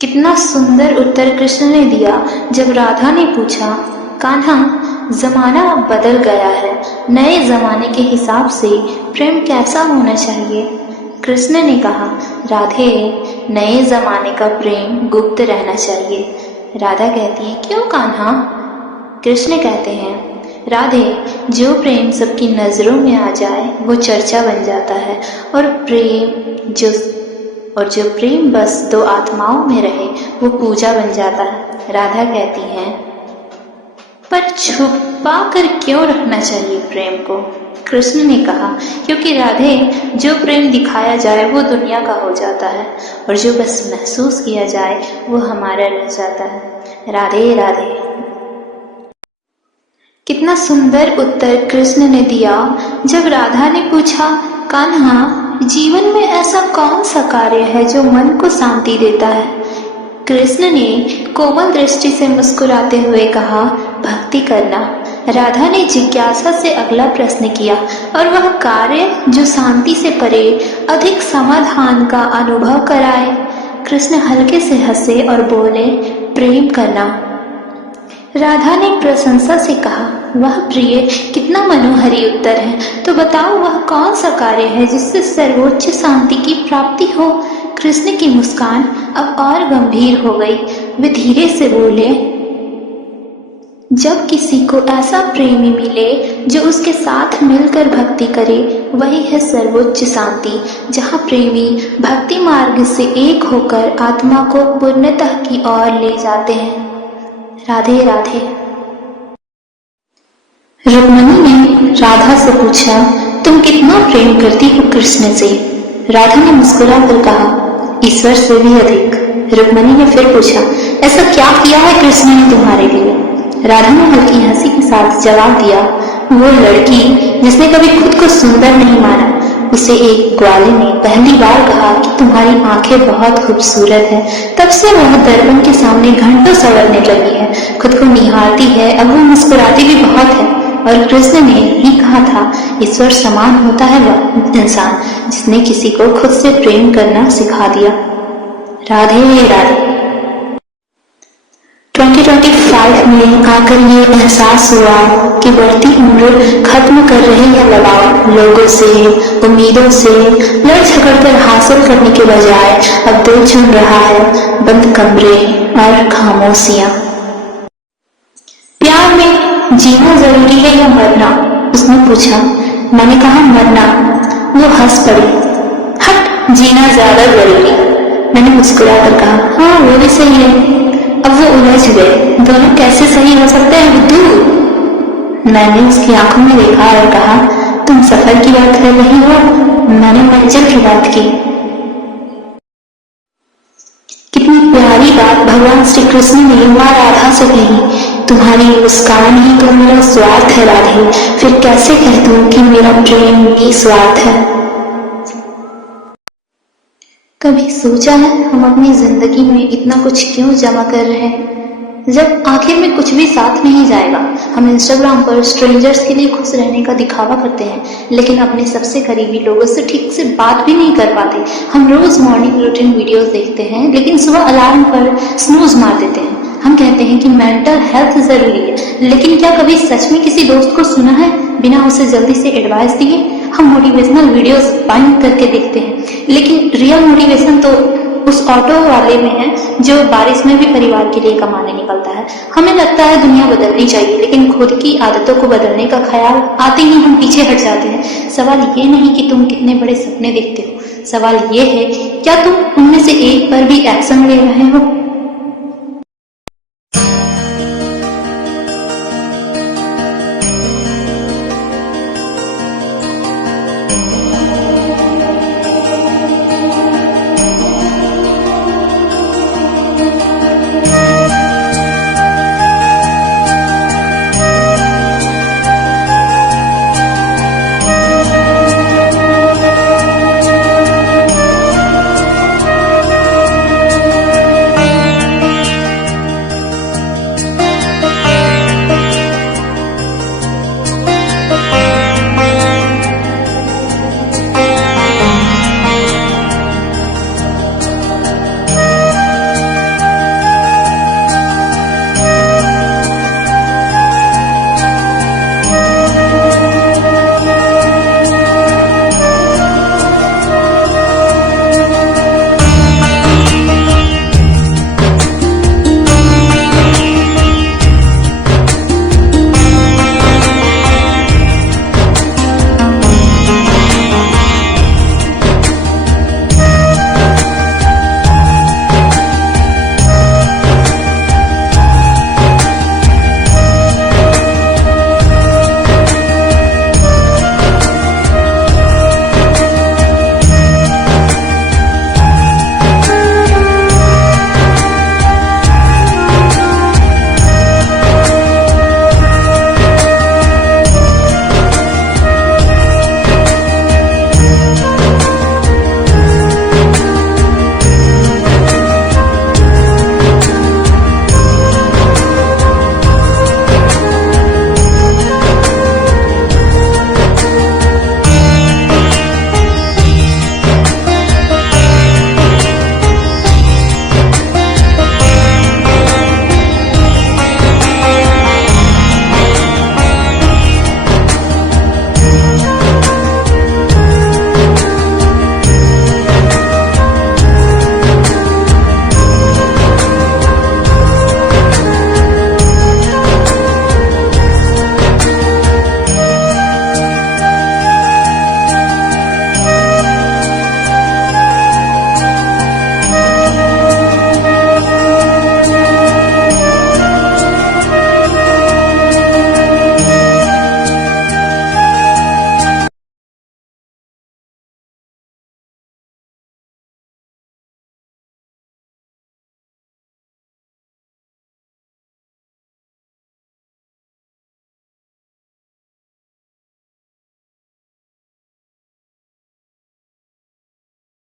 कितना सुंदर उत्तर कृष्ण ने दिया जब राधा ने पूछा, कान्हा, जमाना अब बदल गया है, नए जमाने के हिसाब से प्रेम कैसा होना चाहिए? कृष्ण ने कहा, राधे, नए जमाने का प्रेम गुप्त रहना चाहिए। राधा कहती है, क्यों कान्हा? कृष्ण कहते हैं, राधे, जो प्रेम सबकी नजरों में आ जाए वो चर्चा बन जाता है, और जो प्रेम बस दो आत्माओं में रहे वो पूजा बन जाता है। राधा कहती हैं, पर छुपा कर क्यों रखना चाहिए प्रेम को? कृष्ण ने कहा, क्योंकि राधे, जो प्रेम दिखाया जाए वो दुनिया का हो जाता है, और जो बस महसूस किया जाए वो हमारा रह जाता है। राधे राधे। कितना सुंदर उत्तर कृष्ण ने दिया जब राधा ने पूछा, कान्हा, जीवन में ऐसा कौन सा कार्य है जो मन को शांति देता है? कृष्ण ने कोमल दृष्टि से मुस्कुराते हुए कहा, भक्ति करना। राधा ने जिज्ञासा से अगला प्रश्न किया, और वह कार्य जो शांति से परे अधिक समाधान का अनुभव कराए? कृष्ण हल्के से हंसे और बोले, प्रेम करना। राधा ने प्रशंसा से कहा, वह प्रिय, कितना मनोहरी उत्तर है। तो बताओ, वह कौन सा कार्य है जिससे सर्वोच्च शांति की प्राप्ति हो? कृष्ण की मुस्कान अब और गंभीर हो गई। वे धीरे से बोले, जब किसी को ऐसा प्रेमी मिले जो उसके साथ मिलकर भक्ति करे, वही है सर्वोच्च शांति, जहाँ प्रेमी भक्ति मार्ग से एक होकर आत्मा को पूर्णतः की ओर ले जाते हैं। राधे राधे। रुक्मिणी ने राधा से पूछा, तुम कितना प्रेम करती हो कृष्ण से? राधा ने मुस्कुरा कर कहा, ईश्वर से भी अधिक। रुक्मिणी ने फिर पूछा, ऐसा क्या किया है कृष्ण ने तुम्हारे लिए? राधा ने हल्की हंसी के साथ जवाब दिया, वो लड़की जिसने कभी खुद को सुंदर नहीं माना, उसे एक ग्वाले ने पहली बार कहा कि तुम्हारी आंखें बहुत खूबसूरत हैं। तब से वह दर्पण के सामने घंटों संवरने लगी है, खुद को निहारती है। अब वो मुस्कुराती भी बहुत है। और कृष्ण ने ही कहा था, ईश्वर समान होता है वह इंसान जिसने किसी को खुद से प्रेम करना सिखा दिया। राधे राधे। 2025 में आकर ये एहसास हुआ कि बढ़ती उम्र खत्म कर रहे यह लगाव लोगों से, उम्मीदों से लड़ झगड़ कर हासिल करने के बजाय अब दिल चुन रहा है बंद कमरे और खामोशियां। प्यार में जीना जरूरी है या मरना? उसने पूछा। मैंने कहा, मरना। वो हंस पड़ी। हट, जीना ज्यादा जरूरी। मैंने मुस्कुरा कर कहा, हाँ वो भी सही है। अब वो उलझ गए, दोनों कैसे सही हो सकते हैं बुद्धू? मैंने उसकी आंखों में देखा और कहा, तुम सफर की बात कर रही हो, मैंने मंजिल की बात की। कितनी प्यारी बात भगवान श्री कृष्ण ने माँ राधा से कही, तुम्हारी मुस्कान ही तो मेरा स्वार्थ है राधे, फिर कैसे कह दूं कि मेरा प्रेम निस्वार्थ है? कभी सोचा है हम अपनी जिंदगी में इतना कुछ क्यों जमा कर रहे हैं, जब आखिर में कुछ भी साथ नहीं जाएगा? हम इंस्टाग्राम पर स्ट्रेंजर्स के लिए खुश रहने का दिखावा करते हैं, लेकिन अपने सबसे करीबी लोगों से ठीक से बात भी नहीं कर पाते। हम रोज मॉर्निंग रूटीन वीडियोस देखते हैं, लेकिन सुबह अलार्म पर स्नूज मार देते हैं। हम कहते हैं कि मेंटल हेल्थ जरूरी है, लेकिन क्या कभी सच में किसी दोस्त को सुना है बिना उसे जल्दी से एडवाइस दिए? हम मोटिवेशनल वीडियोस बंद करके देखते हैं, लेकिन रियल मोटिवेशन तो उस ऑटो वाले में है जो बारिश में भी परिवार के लिए कमाने निकलता है। हमें लगता है दुनिया बदलनी चाहिए, लेकिन खुद की आदतों को बदलने का ख्याल आते ही हम पीछे हट जाते हैं। सवाल ये नहीं कि तुम कितने बड़े सपने देखते हो, सवाल ये है क्या तुम उनमें से एक पर भी एक्शन ले रहे हो?